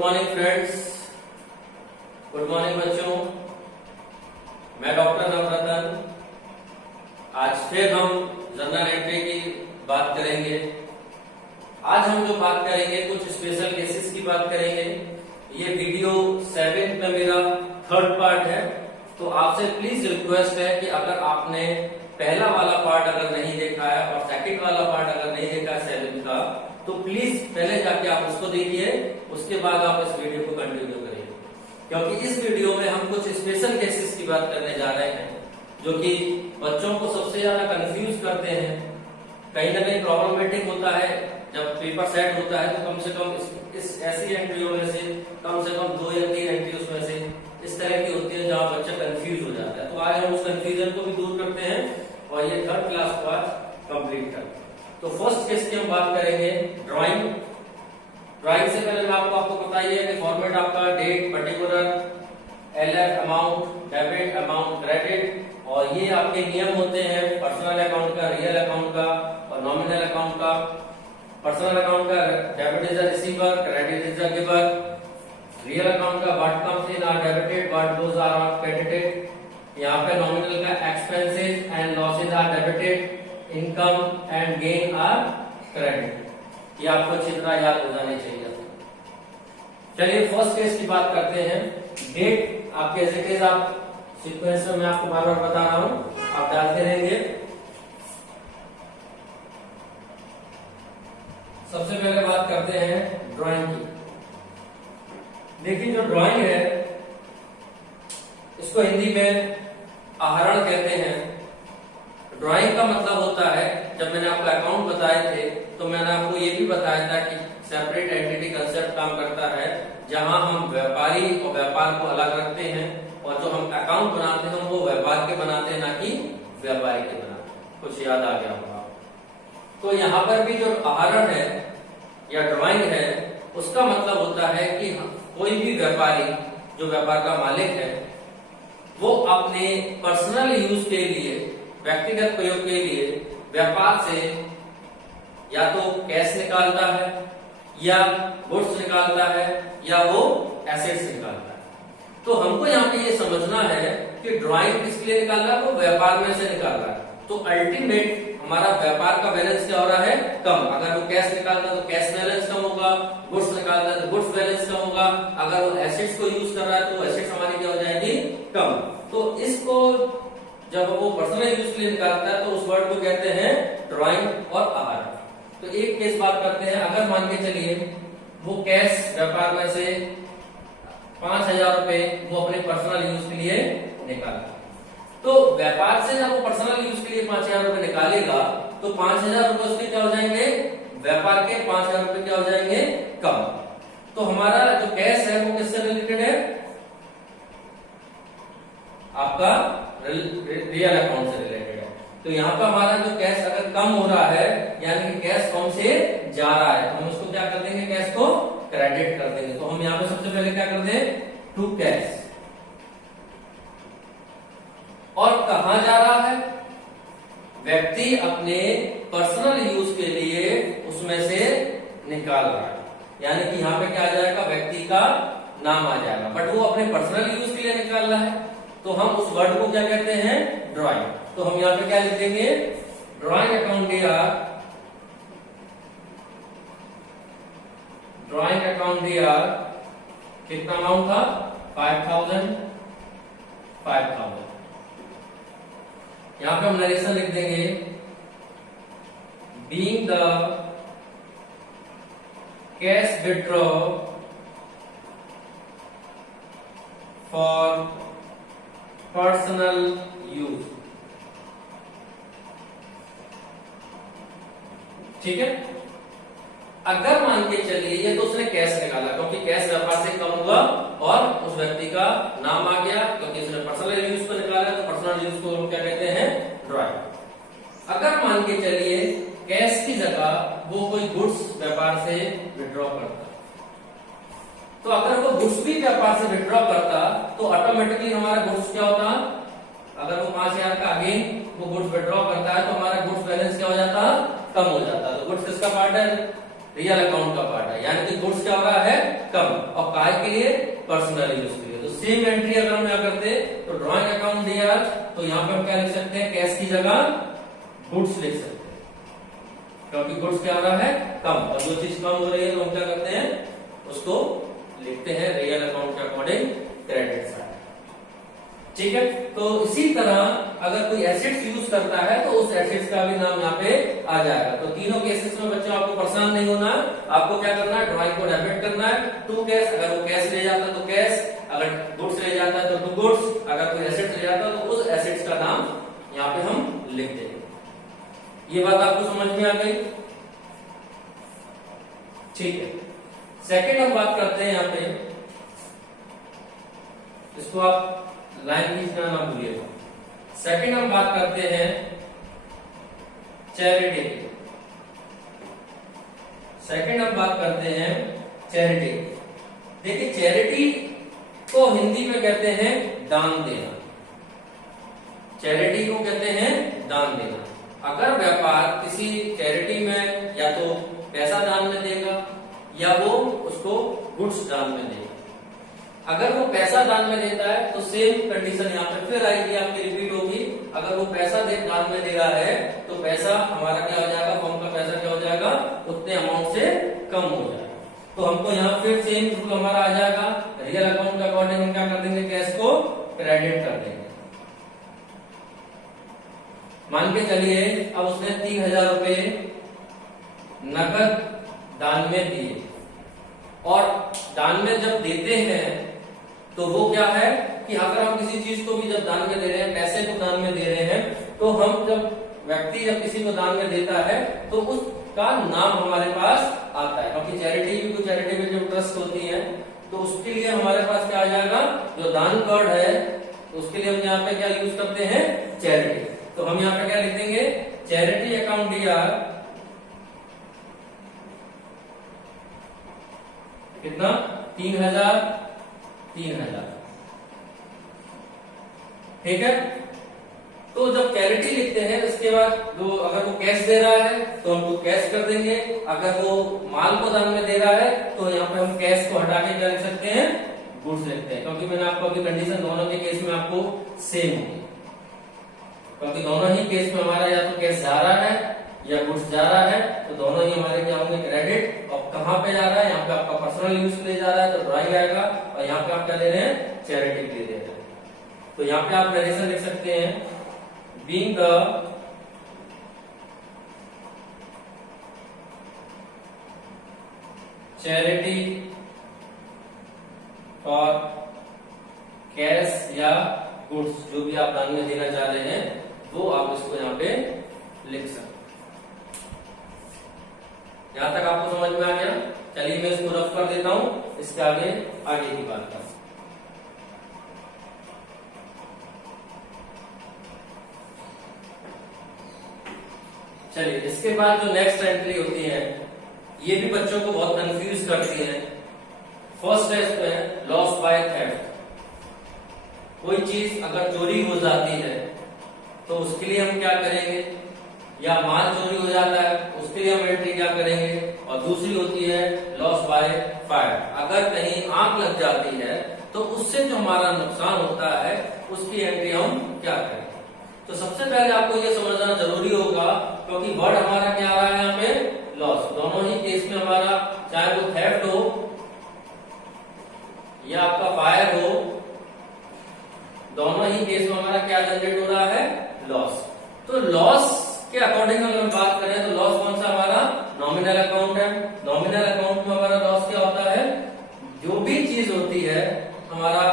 Morning friends, good morning बच्चों। मैं doctor Navratan. आज फिर हम जर्नल एंट्री की बात करेंगे। आज हम जो बात करेंगे कुछ स्पेशल केसेस की बात करेंगे। ये वीडियो 7 में मेरा 3rd पार्ट है, तो आपसे प्लीज रिक्वेस्ट है कि अगर आपने पहला वाला पार्ट अगर नहीं देखा है और सेकंड वाला पार्ट अगर नहीं देखा है 7 का, तो प्लीज पहले जाके आप उसको देखिए, उसके बाद आप इस वीडियो को कंटिन्यू करिए, क्योंकि इस वीडियो में हम कुछ स्पेशल केसेस की बात करने जा रहे हैं जो कि बच्चों को सबसे ज्यादा कंफ्यूज करते हैं। कहीं ना कहीं प्रॉब्लमेटिक होता है। जब पेपर सेट होता है तो कम से कम इस ऐसी एंट्रियों में से कम 2 या 3 एंट्री उसमें से इस तरह की होती है जहां बच्चा कंफ्यूज हो जाता है। तो आज हम उस कंफ्यूजन को भी दूर करते हैं और ये 3rd क्लास को आज कंप्लीट करते हैं। तो फर्स्ट केस की हम बात करेंगे ड्राइंग। ड्राइंग से पहले मैं आपको पता ही है कि फॉर्मेट आपका date, particular, LF amount, debit amount, credit, और ये आपके नियम होते हैं पर्सनल अकाउंट का, रियल अकाउंट का और नॉमिनल अकाउंट का। पर्सनल अकाउंट का debit is a receiver, credit is a giver. Real account का what comes in are debited, what goes are credited. यहाँ पे नॉमिनल का expenses and losses are debited, income and gain are credit. ये आपको अच्छी तरह याद हो जानी चाहिए। चलिए फर्स्ट केस की बात करते हैं। डेट आपके एज इट इज आप सीक्वेंस में मैं आपको बार बार बता रहा हूं, आप डालते रहेंगे। सबसे पहले बात करते हैं ड्राइंग की। देखिए जो ड्राइंग है इसको हिंदी में आहरण कहते हैं। ड्राइंग का मतलब होता है, जब मैंने आपको अकाउंट बताए थे तो मैंने आपको ये भी बताया था कि सेपरेट एंटिटी कंसेप्ट काम करता है, जहां हम व्यापारी और व्यापार को अलग रखते हैं, और जो हम अकाउंट बनाते हैं वो व्यापार के बनाते हैं, ना कि व्यापारी के बनाते हैं। कुछ याद आ गया होगा। तो यहाँ पर भी जो आहरण है या ड्राइंग है उसका मतलब होता है कि कोई भी व्यापारी जो व्यापार का मालिक है वो अपने पर्सनल यूज के लिए, व्यक्तिगत प्रयोग के लिए व्यापार से या तो कैश निकालता है या गुड्स निकालता है या वो एसेट्स निकालता है। तो हमको यहाँ पे ये समझना है कि ड्राइंग किसके लिए निकाल रहा है, वो व्यापार में से निकाल रहा है। तो अल्टीमेट हमारा व्यापार का बैलेंस क्या हो रहा है, कम। अगर वो कैश निकालता है तो कैश बैलेंस कम होगा, गुड्स निकालता है तो गुड्स बैलेंस कम होगा, अगर वो एसेट्स को यूज कर रहा है तो एसेट्स हमारी क्या हो जाएगी, कम। तो इसको जब वो पर्सनल यूज के लिए निकालता है तो उस वर्ड को कहते हैं ड्राइंग और आहरण। तो एक केस बात करते हैं। अगर मान के चलिए वो कैश व्यापार में से 5,000 रुपए वो अपने पर्सनल यूज के लिए निकाला, तो व्यापार से जब वो पर्सनल यूज के लिए 5,000 रुपए निकालेगा तो 5,000 रुपए उसके क्या हो जाएंगे, व्यापार के 5,000 रुपए क्या हो जाएंगे, कम। तो हमारा जो कैश है वो किससे रिलेटेड है, आपका रियल अकाउंट से रिलेटेड है। तो यहाँ पर हमारा जो कैश अगर कम हो रहा है, यानी कि कैश कम से जा रहा है, तो हम उसको क्या कर देंगे, कैश को क्रेडिट कर देंगे। तो हम यहाँ पे सबसे पहले क्या कर दें, टू कैश। और कहां जा रहा है, व्यक्ति अपने पर्सनल यूज के लिए उसमें से निकाल रहा है, यानी कि यहाँ पे क्या आ जाएगा, व्यक्ति का नाम आ जाएगा, बट वो अपने पर्सनल यूज के लिए निकाल रहा है। तो हम उस वर्ड को क्या कहते हैं, ड्राइंग। तो हम यहाँ पे क्या लिख देंगे, drawing account DR, drawing account DR कितना अमाउंट था, 5,000। यहां पे हम नरेशन लिख देंगे, being the cash withdraw for personal use. ठीक है। अगर मान के चलिए ये तो उसने कैश निकाला, क्योंकि कैश व्यापार से कम हुआ और उस व्यक्ति का नाम आ गया, क्योंकि उसने पर्सनल यूज को निकाला, तो पर्सनल यूज को हम क्या कहते हैं, ड्राइंग। अगर मान के चलिए कैश की जगह वो कोई गुड्स व्यापार से विड्रॉ करता, तो अगर वो गुड्स भी व्यापार से विड्रॉ करता तो ऑटोमेटिकली हमारा गुड्स क्या होता, अगर वो 5,000 का अगेन वो गुड्स विड्रॉ करता है तो हमारा गुड्स बैलेंस क्या हो जाता, कम हो जाता है। तो गुड्स किसका पार्ट है, रियल अकाउंट का पार्ट है, यानी कि गुड्स क्या हो रहा है कम, और काय के लिए पर्सनल यूज के लिए। तो सेम एंट्री अगर हम यहाँ करते तो ड्रॉइंग अकाउंट दिया, तो यहाँ पे हम क्या लिख सकते हैं, कैश की जगह गुड्स लिख सकते हैं, क्योंकि गुड्स क्या हो रहा है कम, और जो चीज कम हो रही है तो हम क्या करते हैं उसको लिखते हैं रियल अकाउंट के अकॉर्डिंग क्रेडिट साइड। ठीक है, तो इसी तरह अगर कोई एसेट्स यूज करता है तो उस एसेट्स का भी नाम यहाँ पे आ जाएगा। तो तीनों केसेस में बच्चों आपको परेशान नहीं होना, आपको क्या करना है, ड्रॉइंग को डेबिट करना है टू कैश, अगर वो कैश ले जाता है तो कैश, अगर गुड्स ले जाता है तो टू गुड्स, अगर कोई एसेट्स ले जाता है तो उस एसेट्स का नाम यहाँ पे हम लिख देंगे। ये बात आपको समझ में आ गई? ठीक है, सेकेंड हम बात करते हैं यहाँ पे, इसको आप लाइन खींचना ना भूलिएगा। सेकंड हम बात करते हैं चैरिटी। सेकंड हम बात करते हैं चैरिटी। देखिए चैरिटी को हिंदी में कहते हैं दान देना, चैरिटी को कहते हैं दान देना। अगर व्यापार किसी चैरिटी में या तो पैसा दान में देगा या वो उसको गुड्स दान में देगा। अगर वो पैसा दान में देता है तो सेम कंडीशन यहाँ पे फिर आएगी, आपकी रिपीट होगी। अगर वो पैसा दान में दे रहा है तो पैसा हमारा क्या हो जाएगा, फॉर्म का पैसा क्या हो जाएगा, उतने अमाउंट से कम हो जाएगा। तो हमको यहाँ फिर सेम रूल हमारा आ जाएगा, रियल अकाउंट के अकॉर्डिंग हम क्या कर देंगे, कैश को क्रेडिट कर देंगे। मान के चलिए अब उसने 3000 रुपए नकद दान में दिए, और दान में जब देते हैं तो वो क्या है कि अगर हम किसी चीज को भी जब दान में दे रहे हैं, पैसे को दान में दे रहे हैं, तो हम जब व्यक्ति जब किसी को दान में देता है तो उसका नाम हमारे पास आता है, क्योंकि चैरिटी भी कुछ चैरिटी में जो ट्रस्ट होती है तो उसके लिए हमारे पास क्या आ जाएगा, जो दान कार्ड है उसके लिए हम यहाँ पे क्या यूज करते हैं, चैरिटी। तो हम यहाँ पे क्या लिख देंगे, चैरिटी अकाउंट डीआर कितना 3000। ठीक है, तो जब चैरिटी लिखते हैं इसके बाद जो अगर वो कैश दे रहा है तो हम तो कैश कर देंगे, अगर वो माल को दान में दे रहा है तो यहाँ पे हम कैश को हटा के क्या लिख सकते हैं, गुड्स लिखते हैं। क्योंकि मैंने आपको अभी कंडीशन दोनों के केस में आपको सेम होगी, क्योंकि दोनों ही केस में हमारा या तो कैश जा रहा है या गुड्स जा रहा है, तो दोनों ही हमारे क्या होंगे, क्रेडिट। और कहाँ पे जा रहा है, यहाँ पे आपका पर्सनल यूज के लिए जा रहा है तो ड्राइंग आएगा, और यहाँ पे आप क्या ले रहे हैं, चैरिटी के लिए दे रहे हैं। तो यहाँ पे आप नरेशन लिख सकते हैं, being the charity for cash या गुड्स, जो भी आप दान में देना चाह रहे हैं वो आप इसको यहाँ पे लिख सकते हैं। यहां तक आपको समझ में आ गया? चलिए मैं इसको रफ कर देता हूं, इसके आगे की बात करते हैं। चलिए इसके बाद जो नेक्स्ट एंट्री होती है ये भी बच्चों को बहुत कंफ्यूज करती है। फर्स्ट है इसमें लॉस बाय थेफ्ट। कोई चीज अगर चोरी हो जाती है तो उसके लिए हम क्या करेंगे, या माल चोरी हो जाता है उसके लिए हम एंट्री क्या करेंगे, और दूसरी होती है लॉस बाय फायर। अगर कहीं आग लग जाती है तो उससे जो हमारा नुकसान होता है उसकी एंट्री हम क्या करेंगे। तो सबसे पहले आपको ये समझना जरूरी होगा, क्योंकि वर्ड हमारा क्या आ रहा है यहाँ पे, लॉस। दोनों ही केस में हमारा चाहे वो थेफ्ट हो या आपका फायर हो, दोनों ही केस में हमारा क्या जनरेट हो रहा है, लॉस। तो लॉस के अकॉर्डिंग अगर हम बात करें तो लॉस कौन सा हमारा, नॉमिनल अकाउंट है। नॉमिनल अकाउंट में हमारा लॉस क्या होता है, जो भी चीज होती है हमारा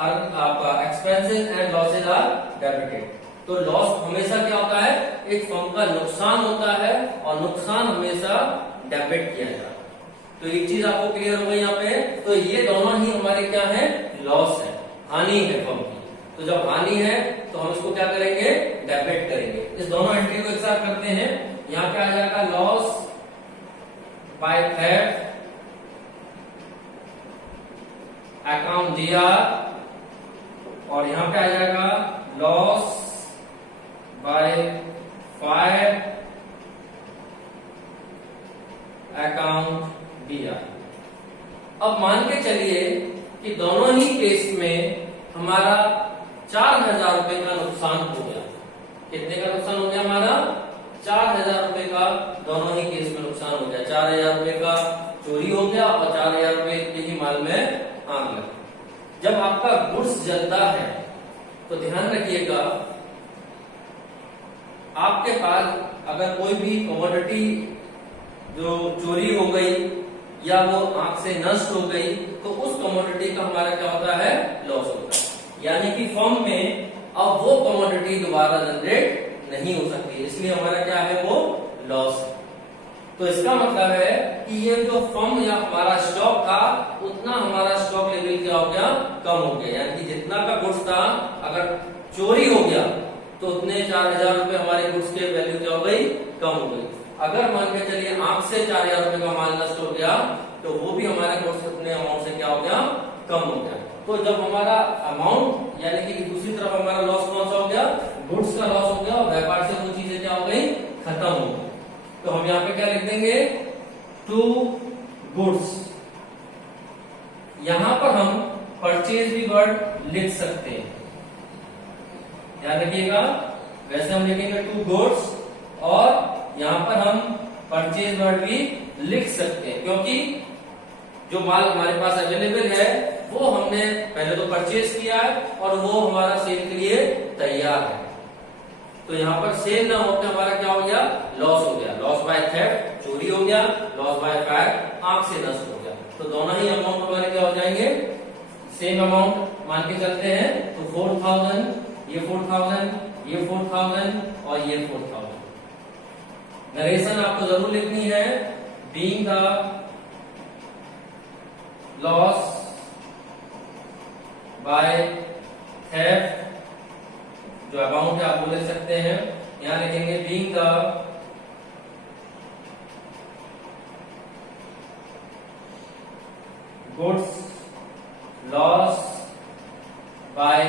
आपका expenses and losses are debited. तो लॉस हमेशा क्या होता है, एक फर्म का नुकसान होता है, और नुकसान हमेशा डेबिट किया जाता है। तो एक चीज आपको क्लियर हो गई यहाँ पे। तो ये दोनों ही हमारे क्या है, लॉस है, हानि है फर्म की। तो जब हानि है तो हम इसको क्या करेंगे, डेबिट करेंगे। इस दोनों एंट्री को एक साथ करते हैं। यहाँ पे आ जाएगा loss by theft account DR, और यहाँ पे आ जाएगा लॉस बाय फायर अकाउंट दिया। अब मान के चलिए कि दोनों ही केस में हमारा 4,000 रुपए का नुकसान हो गया। कितने का नुकसान हो गया हमारा? 4,000 रुपए का दोनों ही केस में नुकसान हो गया। 4,000 रुपए का चोरी हो गया और 4,000 रुपए के ही माल में आग लग गई। जब आपका गुड्स जलता है तो ध्यान रखिएगा, आपके पास अगर कोई भी कमोडिटी जो चोरी हो गई या वो आग से नष्ट हो गई तो उस कमोडिटी का हमारा क्या होता है? लॉस होता है। यानी कि फर्म में अब वो कमोडिटी दोबारा जनरेट नहीं हो सकती, इसलिए हमारा क्या है? वो लॉस है। तो इसका मतलब है कि ये जो फर्म या हमारा स्टॉक था उतना हमारा स्टॉक लेवल क्या हो गया? कम हो गया। यानी कि जितना का गुड्स था अगर चोरी हो गया तो उतने 4,000 रुपए हमारे गुड्स के वैल्यू क्या हो गई? कम हो गई। अगर मान के चलिए आग से 4,000 रुपए का माल नष्ट हो गया तो वो भी हमारे गुड्स उतने अमाउंट से क्या हो गया? कम हो गया। तो जब हमारा अमाउंट यानी कि दूसरी तरफ हमारा लॉस कौन सा हो गया? गुड्स का लॉस हो गया और व्यापार से वो चीजें क्या हो गई? खत्म हो गई। तो हम यहाँ पे क्या लिख देंगे? To goods. यहां पर हम परचेज भी वर्ड लिख सकते हैं, ध्यान रखिएगा। वैसे हम लिखेंगे टू गुड्स और यहां पर हम परचेज वर्ड भी लिख सकते हैं, क्योंकि जो माल हमारे पास अवेलेबल है वो हमने पहले तो परचेज किया है और वो हमारा सेल के लिए तैयार है। तो यहाँ पर सेल ना होकर हमारा क्या हो गया? लॉस हो गया। लॉस बाय थेफ्ट चोरी हो गया, लॉस बाय फायर आग से नष्ट हो गया। तो दोनों ही अमाउंट हमारे क्या हो जाएंगे? सेम अमाउंट मान के चलते हैं तो 4,000, ये 4,000, ये 4,000 और ये 4,000। नरेशन आपको जरूर लिखनी है। Being the loss by theft, जो अमाउंट है आप वो लिख सकते हैं। यहां लिखेंगे being the goods loss by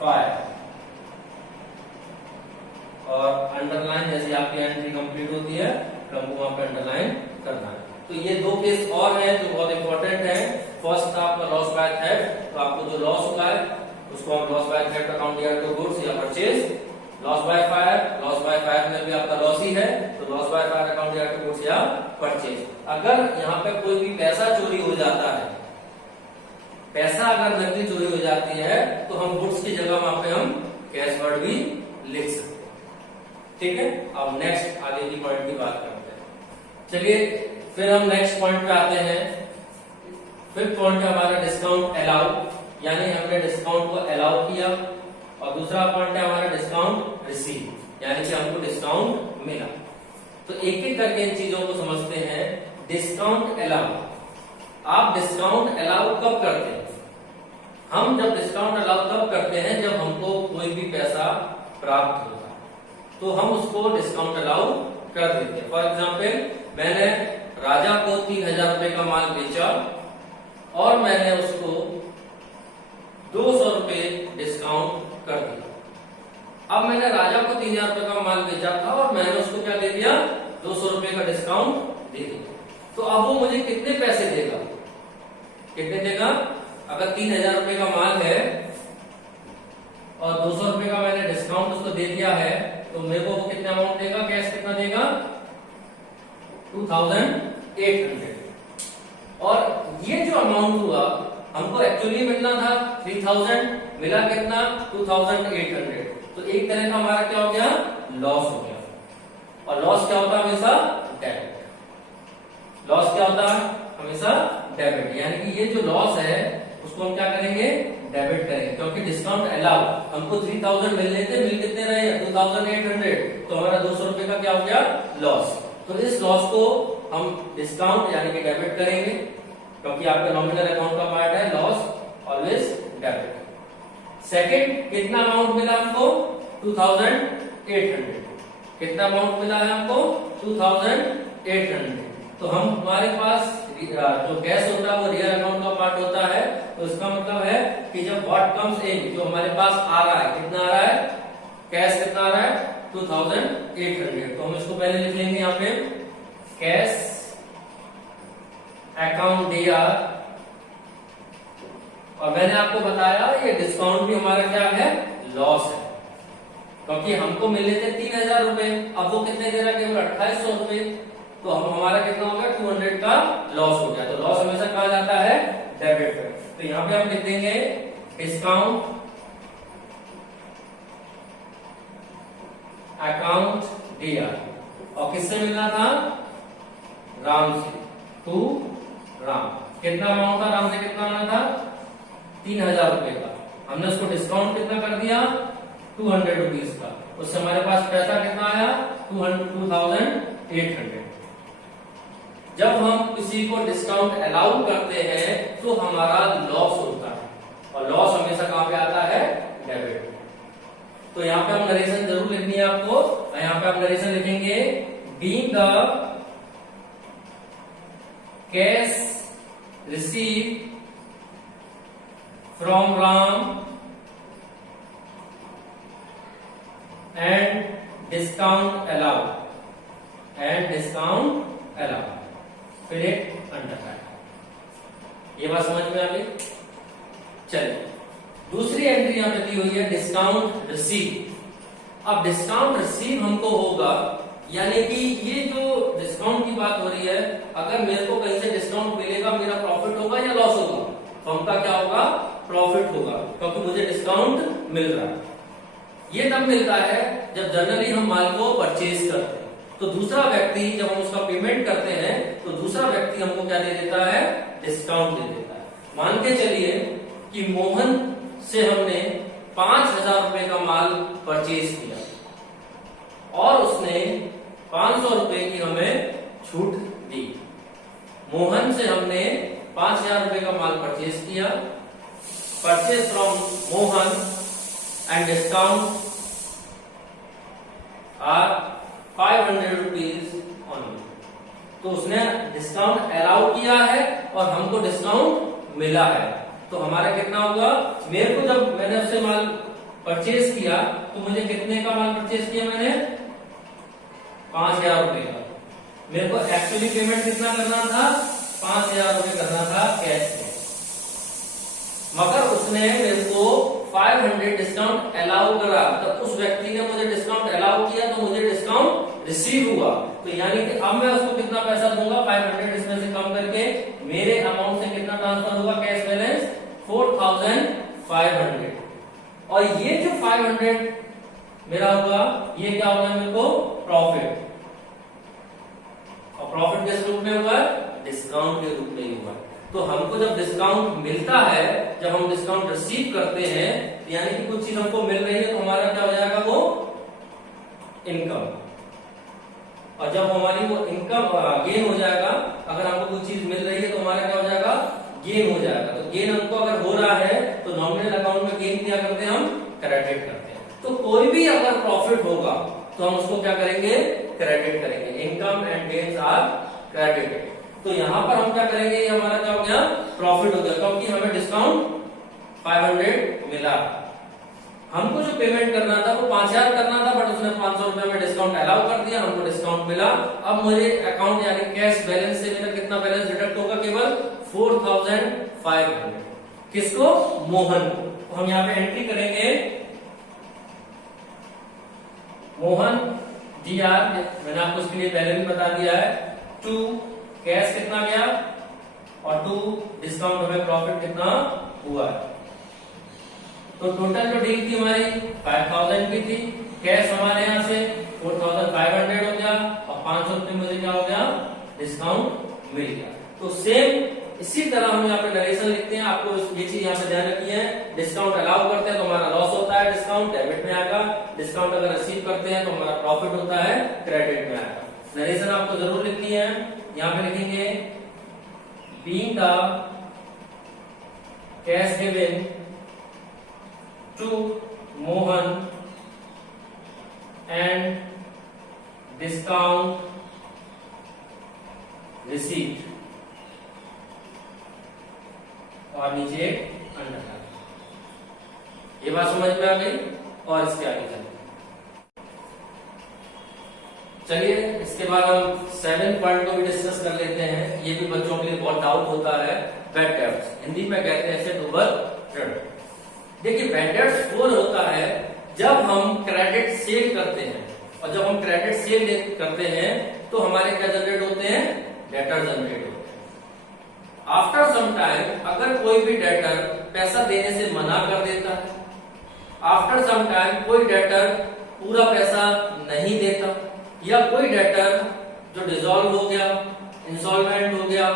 fire, और अंडरलाइन जैसे आपकी एंट्री कंप्लीट होती है तो हमको वहां पे अंडरलाइन करना है। तो ये दो केस और हैं जो बहुत इंपॉर्टेंट है। फर्स्ट था आपका लॉस बाय थेफ्ट, तो आपको जो लॉस हुआ है उसको हम लॉस बाय थेफ्ट अकाउंट या टू गुड्स या purchase. Loss by fire, loss by fire में भी आपका लॉस ही है तो लॉस बाय फायर अकाउंट या टू गुड्स या परचेज। अगर यहाँ पे कोई भी पैसा चोरी हो जाता है, पैसा अगर नकदी चोरी हो जाती है तो हम गुड्स की जगह वहां पे हम कैश वर्ड भी लिख सकते हैं। ठीक है, अब नेक्स्ट आगे की पॉइंट की बात करते हैं। चलिए फिर हम नेक्स्ट पॉइंट पे आते हैं। फिफ्थ पॉइंट है हमारा डिस्काउंट अलाउ, यानी हमने डिस्काउंट को अलाउ किया। और दूसरा पॉइंट है हमारा डिस्काउंट रिसीव, यानी कि हमको डिस्काउंट मिला। तो एक एक करके इन चीजों को समझते हैं। डिस्काउंट अलाउ, आप डिस्काउंट अलाउ कब करते हैं? हम जब डिस्काउंट अलाउ तब करते हैं जब हमको कोई भी पैसा प्राप्त होता है तो हम उसको डिस्काउंट अलाउ कर देते हैं। फॉर एग्जाम्पल, मैंने राजा को 3,000 रुपए का माल बेचा और मैंने उसको 200 रुपए डिस्काउंट कर दिया। अब मैंने राजा को 3,000 रुपए का माल बेचा था और मैंने उसको क्या दे दिया? 200 रुपए का डिस्काउंट दे दिया। तो अब वो मुझे कितने पैसे देगा? कितने देगा? अगर 3,000 रुपए का माल है और 200 रुपए का मैंने डिस्काउंट उसको दे दिया है तो मेरे को वो कितना अमाउंट देगा? कैश कितना देगा? 2,800। और ये जो अमाउंट हुआ हमको एक्चुअली मिलना था 3,000, मिला कितना? 2,800। तो एक तरह का हमारा क्या हो गया? लॉस हो गया। और लॉस क्या होता है? हमेशा डेबिट। लॉस क्या होता है? हमेशा डेबिट। यानी कि ये जो लॉस है उसको हम क्या करेंगे? डेबिट करेंगे, क्योंकि डिस्काउंट अलाउ हमको 3,000 मिलने थे, मिल कितने रहे? 2,800। तो हमारा 200 रुपए का क्या हो गया? लॉस। तो इस लॉस को हम डिस्काउंट यानी कि डेबिट करेंगे, क्योंकि आपका नॉमिनल अकाउंट का पार्ट है लॉस ऑलवेज डेबिट। सेकंड, कितना अमाउंट मिला हमको? 2,800। कितना अमाउंट मिला है हमको? 2,800। तो हम हमारे पास जो कैश होता है वो रियल अकाउंट का पार्ट होता है। तो इसका मतलब है कि जब व्हाट कम्स इन, जो हमारे पास आ रहा है, कितना आ रहा है? कैश कितना आ रहा है? 2,800। तो हम इसको पहले लिख लेंगे यहाँ पे कैश अकाउंट DR, और मैंने आपको बताया ये डिस्काउंट भी हमारा क्या है, लॉस है, क्योंकि हमको मिले थे 3000 रुपए, अब वो कितने दे रहा है, केवल 2800 रुपए, तो हम हमारा कितना हो गया, 200 का लॉस हो गया। तो लॉस हमेशा कहा जाता है डेबिट पे। तो यहाँ पे हम लिख देंगे डिस्काउंट अकाउंट DR, और किससे मिलना था, राम से, टू राम। कितना अमाउंट था, राम से कितना आना था, 3000 रुपए का, हमने उसको डिस्काउंट कितना कर दिया, 200 रुपीज का, उससे हमारे पास पैसा कितना आया, 2800। जब हम किसी को डिस्काउंट अलाउ करते हैं तो हमारा लॉस होता है, और लॉस हमेशा कहां पे आता है, डेबिट। तो यहाँ पे हम नरेशन जरूर लिखनी है आपको, यहाँ पे आप नरेशन लिखेंगे, being the cash receive from Ram and discount allow, फिर एक अंडरलाइन। ये बात समझ में आ गई। चलिए दूसरी एंट्री यहां पे दी हुई है डिस्काउंट रिसीव। अब डिस्काउंट रिसीव हमको होगा, यानी कि ये जो डिस्काउंट की बात हो रही है, अगर मेरे को कहीं से डिस्काउंट मिलेगा, मेरा प्रॉफिट होगा या लॉस होगा, फर्म का क्या होगा, प्रॉफिट होगा, क्योंकि मुझे डिस्काउंट मिल रहा है। ये तब मिलता है जब जनरली हम माल को परचेज करते हैं, तो दूसरा व्यक्ति जब हम उसका पेमेंट करते हैं तो दूसरा व्यक्ति हमको क्या दे देता है, डिस्काउंट दे देता है। मान के चलिए कि मोहन से हमने 5000 रुपए का माल परचेज किया और उसने 500 रुपए की हमें छूट दी। मोहन से हमने 5000 रुपए का माल परचेज किया, purchase from Mohan and discount are 500 rupees only. तो उसने डिस्काउंट अलाउ किया है और हमको डिस्काउंट मिला है, तो हमारा कितना होगा, मेरे को जब मैंने उससे माल परचेज किया तो मुझे कितने का माल परचेज किया, मैंने 5000 रुपए का। मेरे को एक्चुअली पेमेंट कितना करना था, 5000 रुपए करना था कैश में, मगर उसने मेरे को 500 डिस्काउंट अलाउ करा, तो उस व्यक्ति ने मुझे डिस्काउंट अलाउ किया, तो मुझे डिस्काउंट रिसीव हुआ। तो यानी कि अब मैं उसको कितना पैसा दूंगा, 500 इसमें से कम करके मेरे अमाउंट से कितना ट्रांसफर होगा, कैश बैलेंस 4500। और ये जो 500 मेरा होगा, ये क्या होगा, मेरे को प्रॉफिट। और प्रॉफिट किस रूप में हुआ, डिस्काउंट के रूप में ही हुआ। तो हमको जब डिस्काउंट मिलता है, जब हम डिस्काउंट रिसीव करते हैं, यानी कि कुछ चीज हमको मिल रही है, तो हमारा क्या हो जाएगा, वो इनकम। और जब हमारी वो इनकम गेन हो जाएगा, अगर हमको कोई चीज मिल रही है तो हमारा क्या हो जाएगा, गेन हो जाएगा। तो गेन हमको अगर हो रहा है तो नॉमिनल अकाउंट में गेन क्या करते हैं, हम क्रेडिट करते हैं। तो कोई भी अगर प्रॉफिट होगा तो हम उसको क्या करेंगे, क्रेडिट करेंगे। Income and gains are credited. तो यहाँ पर हम क्या करेंगे, ये हमारा क्या हो गया, प्रॉफिट हो गया, क्योंकि हमें डिस्काउंट 500 मिला। हमको जो पेमेंट करना था वो 5000 करना था, बट उसने 500 रुपए में डिस्काउंट अलाउ कर दिया, हमको डिस्काउंट मिला। अब मुझे अकाउंट यानी कैश बैलेंस से मेरा कितना बैलेंस डिडक्ट होगा, केवल 4500। किसको, मोहन को। तो हम यहाँ पे एंट्री करेंगे, मोहन DR, मैंने आपको उसके लिए पहले भी बता दिया है, टू कैश कितना गया और टू डिस्काउंट हमें प्रॉफिट कितना हुआ है। तो टोटल जो डील थी हमारी 5000 की थी, कैश हमारे यहाँ से 4500 हो गया और 500 रुपए मुझे क्या हो गया, डिस्काउंट मिल गया। तो सेम इसी तरह हम यहाँ पे नरेशन लिखते हैं। आपको ये चीज यहाँ पे ध्यान रखनी है, डिस्काउंट अलाउ करते हैं तो हमारा लॉस होता है, डिस्काउंट डेबिट में आएगा। डिस्काउंट अगर रिसीव करते हैं तो हमारा प्रॉफिट होता है, क्रेडिट में आएगा। नरेशन आपको जरूर लिखनी है। यहाँ पे लिखेंगे, being the cash given to Mohan and discount received, और नीचे एक अंडरलाइन। ये बात समझ में आ गई। और इसके आगे चलते चलिए इसके बाद हम 7 पॉइंट को भी डिस्कस कर लेते हैं। ये भी बच्चों के लिए बहुत डाउट होता है। बैड डेब्ट्स, हिंदी में कहते हैं एसेट ओवर क्रेडिट। देखिए बैड डेब्ट्स वो होता है जब हम क्रेडिट सेल करते हैं, और जब हम क्रेडिट सेल करते हैं तो हमारे क्या जनरेट होते हैं, डेटर जनरेट होते हैं। आफ्टर सम टाइम अगर कोई भी डेटर पैसा देने से मना कर देता है, आफ्टर सम टाइम कोई डेटर पूरा पैसा नहीं देता, या कोई डेटर जो डिसॉल्व हो गया, इंसॉल्वेंट हो गया,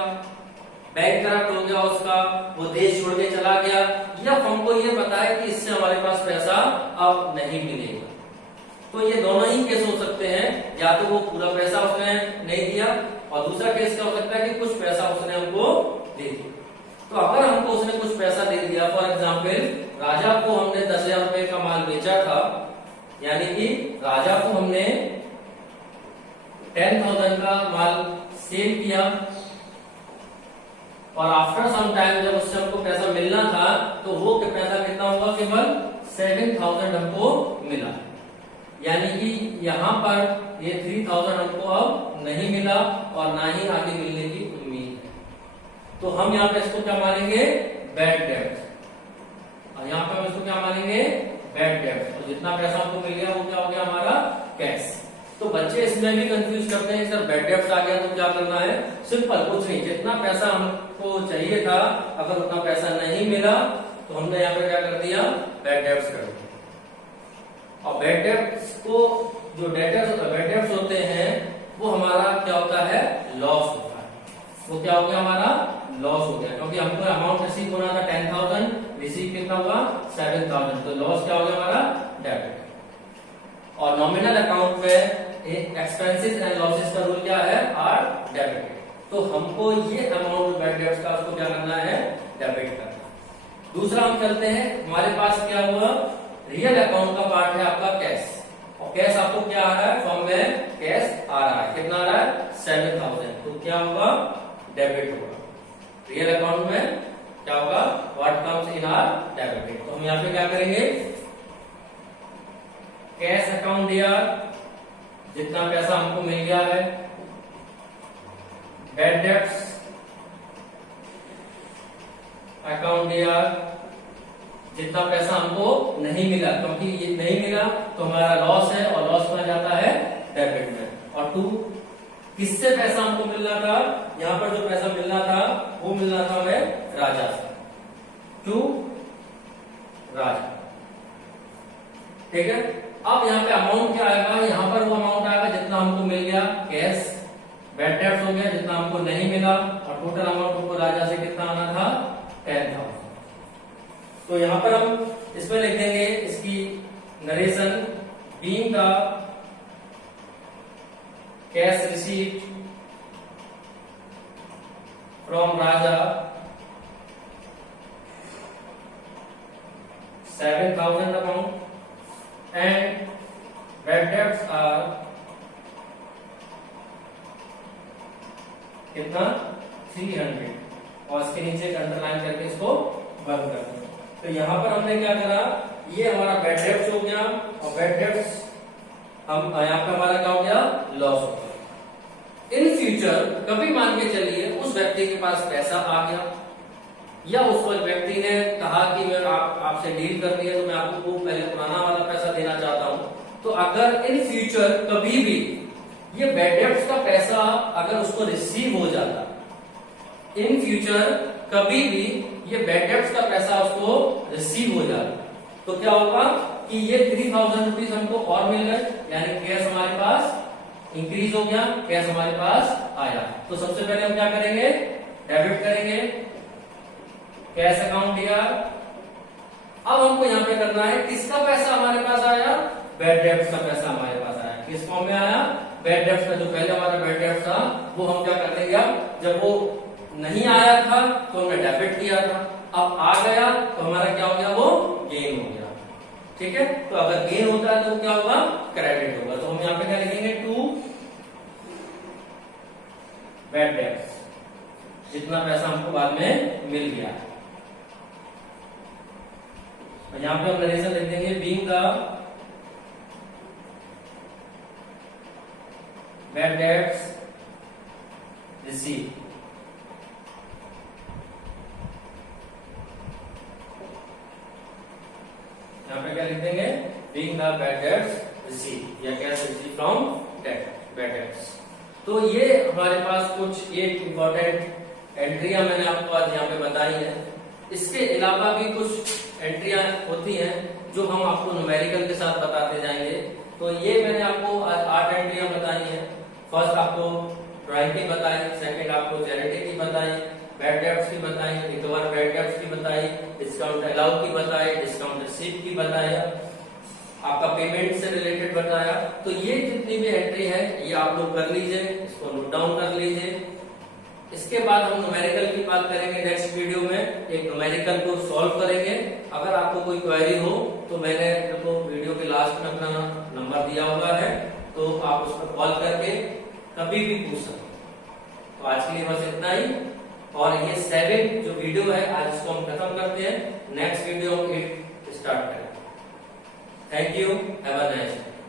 बैंक करप्ट हो गया उसका, वो देश छोड़ के चला गया, या हमको ये पता है कि इससे हमारे पास पैसा अब नहीं मिलेगा, तो ये दोनों ही केस हो सकते हैं। या तो वो पूरा पैसा उसने नहीं दिया, और दूसरा केस क्या हो सकता है कि कुछ पैसा उसने हमको दे दिया। तो अगर हमको उसने कुछ पैसा दे दिया, फॉर एग्जाम्पल राजा को हमने 10,000 रुपए का माल बेचा था, यानी कि राजा को हमने 10,000 का माल सेल किया, और आफ्टर सम टाइम जब उससे हमको पैसा मिलना था तो वो पैसा कितना हुआ, केवल 7,000 हमको मिला, यानी कि यहाँ पर ये 3,000 हमको अब नहीं मिला और ना ही आगे मिलने की उम्मीद है। तो हम यहाँ पे इसको क्या मानेंगे, बैड डेब्ट, और यहाँ पे हम इसको क्या मानेंगे, बैड डेब्ट। तो जितना पैसा हमको मिल गया वो क्या हो गया, हमारा कैश। तो बच्चे इसमें भी कंफ्यूज करते हैं सर बैड डेब्ट आ गया तो क्या करना है, सिंपल कुछ नहीं, जितना पैसा हमको चाहिए था अगर उतना पैसा नहीं मिला तो हमने यहाँ पे क्या कर दिया, बैड डेब्ट्स कर दिया। और बैड डेब्ट्स को जो बैड डेब्ट्स होते हैं वो हमारा क्या होता है, लॉस होता है। वो क्या हो गया, हमारा लॉस हो गया, क्योंकि हमको अमाउंट रिसीव होना था 10,000, रिसीव कितना हुआ 7,000, तो लॉस क्या हो गया, हमारा डेबिट। और नॉमिनल अकाउंट में एक्सपेंसेस एंड लॉसेस का रूल क्या है, आर डेबिटेड। तो हमको ये अमाउंट बैड डेब्ट्स का उसको क्या करना है, डेबिट करना। दूसरा हम चलते हैं, हमारे पास क्या हुआ, रियल अकाउंट का पार्ट है आपका कैश, और कैश आपको क्या आ रहा है, फॉर्म में कैश आ रहा है, कितना आ रहा है 7,000, तो क्या होगा, डेबिट होगा। रियल अकाउंट में क्या होगा, what comes in are debit. तो हम यहाँ पे क्या करेंगे, कैश अकाउंट दिया, जितना पैसा हमको मिल गया है, बैड डेब्ट्स अकाउंट दिया, जितना पैसा हमको नहीं मिला, क्योंकि ये नहीं मिला तो हमारा लॉस है, और लॉस में जाता है डेबिट में। और 2, किससे पैसा हमको मिलना था, यहाँ पर जो पैसा मिलना था वो मिलना था हमें राजा से, टू राजा, ठीक है। अब यहाँ पे अमाउंट क्या आएगा, यहाँ पर वो अमाउंट आएगा जितना हमको मिल गया कैश, बैड डेब्ट्स हो गया जितना हमको नहीं मिला, और टोटल अमाउंट हमको राजा से कितना आना था, 10,000। तो यहाँ पर हम इसमें लिख देंगे इसकी narration, being the cash received from Raja 7,000 amount, and bad debts are कितना 300, और इसके नीचे अंडरलाइन करके इसको बंद कर दें। तो यहाँ पर हमने क्या करा, ये हमारा बैड डेब्ट्स हो गया, और बैड डेब्ट्स हम यहाँ पे हमारा क्या हो गया, लॉस हो गया। इन फ्यूचर कभी मान के चलिए उस व्यक्ति के पास पैसा आ गया, या उस व्यक्ति ने कहा कि मैं आपसे डील करनी है तो मैं आपको पहले पुराना वाला पैसा देना चाहता हूं, तो अगर इन फ्यूचर कभी भी ये बैड डेब्ट्स का पैसा अगर उसको रिसीव हो जाता, इन फ्यूचर कभी भी ये बैड डेब्ट्स का पैसा उसको रिसीव हो जाता, तो क्या होगा कि ये 3,000 रुपीज हमको और मिल गए, यानी कैश हमारे पास इंक्रीज हो गया, कैश हमारे पास आया। तो सबसे पहले हम क्या करेंगे, डेबिट करेंगे, कैश अकाउंट दिया। अब हमको यहाँ पे करना है, किसका पैसा हमारे पास आया, बैड डेब्ट्स का पैसा हमारे पास आया। किस फॉर्म में आया, बैड डेब्ट्स का, जो पहले हमारा बैड डेब्ट्स था वो हम क्या कर देंगे, जब वो नहीं आया था तो हमने डेबिट किया था, अब आ गया तो हमारा क्या हो गया, वो गेन हो गया, ठीक है। तो अगर गेन होता है तो क्या होगा, क्रेडिट होगा। तो हम यहाँ पे क्या लिखेंगे, टू बैड डेब्ट्स, जितना पैसा हमको बाद में मिल गया। यहाँ पे हम नरेशन लिख देंगे, being the bad debts receive. यहाँ पे क्या लिख देंगे, being the bad debts receive या cash receive from bad debts. तो ये हमारे पास कुछ एक इंपॉर्टेंट एंट्रियां मैंने आपको आज यहाँ पे बताई है। इसके अलावा भी कुछ एंट्रियां होती हैं जो हम आपको न्यूमेरिकल के साथ बताते जाएंगे। तो ये मैंने आपको आज 8 एंट्रियां बताई हैं। फर्स्ट आपको ड्राइंग की बताई, सेकंड आपको चैरिटी की बताई, बैड डेट्स की बताई, रिकवर बैड डेट्स की बताई, डिस्काउंट अलाउ की बताई, डिस्काउंट रिसीव की बताया, आपका पेमेंट से रिलेटेड बताया। तो ये जितनी भी एंट्री है ये आप लोग कर लीजिए, इसको नोट डाउन कर लीजिए। इसके बाद हम न्यूमेरिकल की बात करेंगे नेक्स्ट वीडियो में, एक न्यूमेरिकल को सॉल्व करेंगे। अगर आपको कोई क्वेरी हो तो मैंने तो वीडियो के लास्ट में अपना नंबर दिया हुआ है, तो आप उस पर कॉल करके कभी भी पूछ सकते हैं। तो आज के लिए बस इतना ही, और ये 7 जो वीडियो है आज इसको हम खत्म करते हैं। नेक्स्ट वीडियो हम 8 स्टार्ट करेंगे। Thank you, have a nice day.